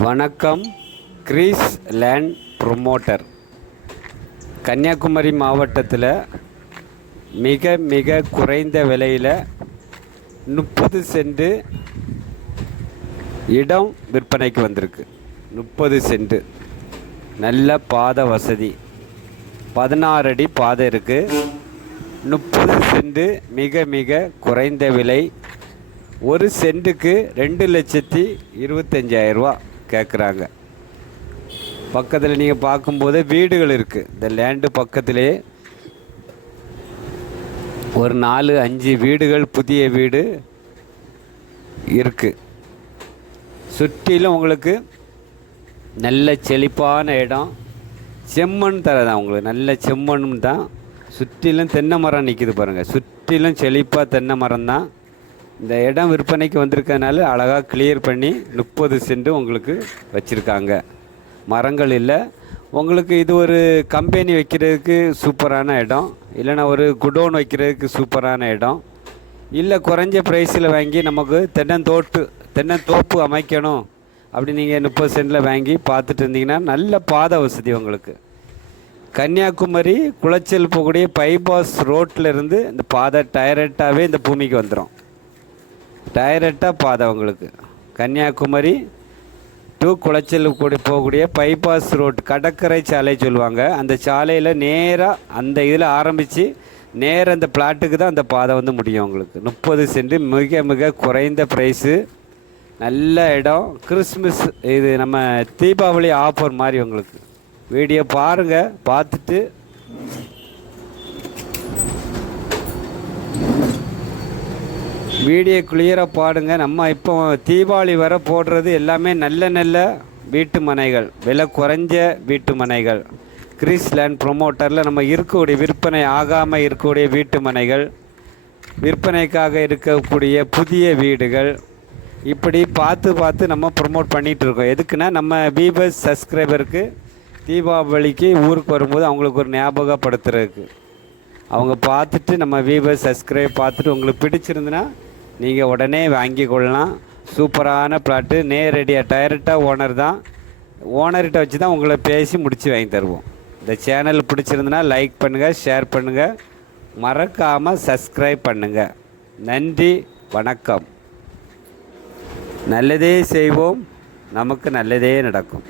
வணக்கம் Greece land promoter. Kanyakumari மாவட்டத்தில் மிக மிக குறைந்த விலையில் முப்பது சென்ட் இடம் விற்பனைக்கு வந்திருக்கு. முப்பது சென்ட். நல்ல பாதை வசதி. பதினாறு அடி பாதை இருக்குது முப்பது சென்ட் மிக மிக குறைந்த விலை. ஒரு சென்ட்டுக்கு ரெண்டு லட்சத்தி இருபத்தஞ்சாயிரரூவா கேட்குறாங்க பக்கத்தில் நீங்கள் பார்க்கும்போது வீடுகள் இருக்குது இந்த லேண்டு பக்கத்திலே ஒரு நாலு அஞ்சு வீடுகள் புதிய வீடு இருக்குது சுற்றிலும் உங்களுக்கு நல்ல செழிப்பான இடம். செம்மண் தரதான் உங்களுக்கு. நல்ல செம்மண்ணும் தான் சுற்றிலும் தென்னை மரம் நிற்கிது பாருங்கள் சுற்றிலும் செழிப்பாக தென்னை மரம் தான் இந்த இடம் விற்பனைக்கு வந்திருக்கனால அழகாக கிளியர் பண்ணி முப்பது சென்ட் உங்களுக்கு வச்சுருக்காங்க. மரங்கள் இல்லை. உங்களுக்கு இது ஒரு கம்பெனி வைக்கிறதுக்கு சூப்பரான இடம். இல்லைன்னா ஒரு குடோன் வைக்கிறதுக்கு சூப்பரான இடம். இல்லை குறைஞ்ச ப்ரைஸில் வாங்கி நமக்கு தென்னந்தோட்டு தென்னந்தோப்பு அமைக்கணும் அப்படி நீங்கள் முப்பது சென்டில் வாங்கி பார்த்துட்டு இருந்தீங்கன்னா நல்ல பாதை வசதி உங்களுக்கு. கன்னியாகுமரி குளச்சல் போகக்கூடிய பைபாஸ் ரோட்டில் இருந்து இந்த பாதை டைரக்டாகவே இந்த பூமிக்கு வந்துடும் டைரெக்டாக பாதை உங்களுக்கு கன்னியாகுமரி டு குளச்சல் கூட போகக்கூடிய பைபாஸ் ரோட் கடற்கரை சாலை சொல்லுவாங்க. அந்த சாலையில் நேராக அந்த இதில் ஆரம்பித்து நேராக அந்த பிளாட்டுக்கு தான் அந்த பாதை வந்து முடியும் உங்களுக்கு முப்பது சென்ட் மிக மிக குறைந்த ப்ரைஸு நல்ல இடம். கிறிஸ்மஸ் இது நம்ம தீபாவளி ஆஃபர் மாதிரி உங்களுக்கு. வீடியோ பாருங்கள் பார்த்துட்டு வீடியோ கிளியராக பாடுங்க. நம்ம இப்போ தீபாவளி வர போடுறது எல்லாமே நல்ல நல்ல வீட்டு மனைகள். விலை குறைஞ்ச வீட்டு மனைகள். கிறிஸ் லேண்ட் ப்ரொமோட்டரில் நம்ம இருக்கக்கூடிய விற்பனை ஆகாமல் இருக்கக்கூடிய வீட்டு மனைகள். விற்பனைக்காக இருக்கக்கூடிய புதிய வீடுகள். இப்படி பார்த்து பார்த்து நம்ம ப்ரொமோட் பண்ணிகிட்டு இருக்கோம். எதுக்குன்னா நம்ம வீபர்ஸ் சப்ஸ்கிரைபருக்கு தீபாவளிக்கு ஊருக்கு வரும்போது அவங்களுக்கு ஒரு ஞாபகப்படுத்துறதுக்கு. அவங்க பார்த்துட்டு நம்ம வீவர் சப்ஸ்கிரைப் பார்த்துட்டு உங்களுக்கு பிடிச்சிருந்துன்னா நீங்கள் உடனே வாங்கி கொள்ளலாம். சூப்பரான பிளாட்டு நேரடியாக டைரெக்டாக ஓனர் தான். ஓனர்கிட்ட வச்சு தான் உங்களை பேசி முடித்து வாங்கி தருவோம். இந்த சேனல் பிடிச்சிருந்துன்னா லைக் பண்ணுங்கள் ஷேர் பண்ணுங்கள் மறக்காமல் சப்ஸ்கிரைப் பண்ணுங்கள் நன்றி வணக்கம். நல்லதே செய்வோம். நமக்கு நல்லதே நடக்கும்.